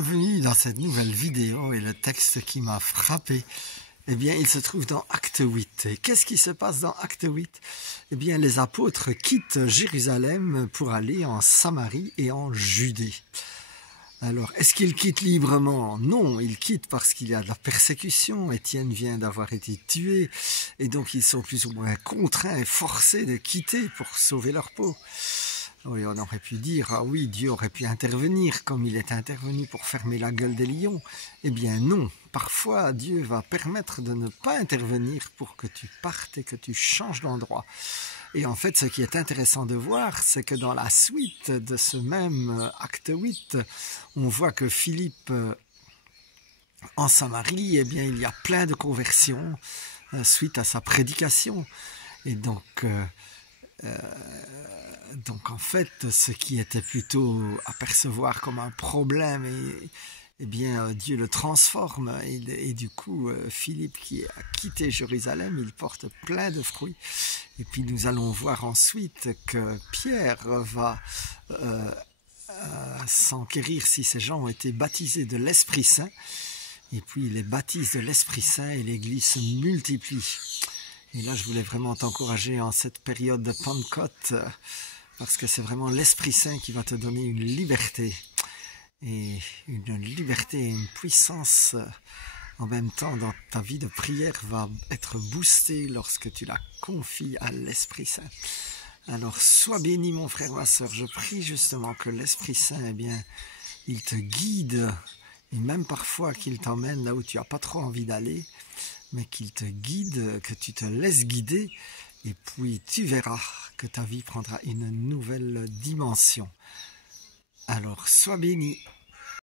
Bienvenue dans cette nouvelle vidéo et le texte qui m'a frappé, eh bien, il se trouve dans Acte 8. Et qu'est-ce qui se passe dans Acte 8? Eh bien, les apôtres quittent Jérusalem pour aller en Samarie et en Judée. Alors, est-ce qu'ils quittent librement? Non, ils quittent parce qu'il y a de la persécution. Étienne vient d'avoir été tué et donc ils sont plus ou moins contraints et forcés de quitter pour sauver leur peau. Oui, on aurait pu dire, ah oui, Dieu aurait pu intervenir comme il est intervenu pour fermer la gueule des lions. Eh bien non, parfois Dieu va permettre de ne pas intervenir pour que tu partes et que tu changes d'endroit. Et en fait, ce qui est intéressant de voir, c'est que dans la suite de ce même acte 8, on voit que Philippe, en Samarie, eh bien, il y a plein de conversions suite à sa prédication. Et donc en fait, ce qui était plutôt à percevoir comme un problème, eh bien, Dieu le transforme. Et du coup, Philippe, qui a quitté Jérusalem, il porte plein de fruits. Et puis nous allons voir ensuite que Pierre va s'enquérir si ces gens ont été baptisés de l'Esprit Saint. Et puis il les baptise de l'Esprit Saint et l'Église se multiplie. Et là, je voulais vraiment t'encourager en cette période de Pentecôte, parce que c'est vraiment l'Esprit Saint qui va te donner une liberté. Et une liberté et une puissance en même temps dans ta vie de prière va être boostée lorsque tu la confies à l'Esprit Saint. Alors, sois béni mon frère, ma soeur. Je prie justement que l'Esprit Saint, eh bien, il te guide, et même parfois qu'il t'emmène là où tu n'as pas trop envie d'aller, mais qu'il te guide, que tu te laisses guider, et puis tu verras que ta vie prendra une nouvelle dimension. Alors, sois béni.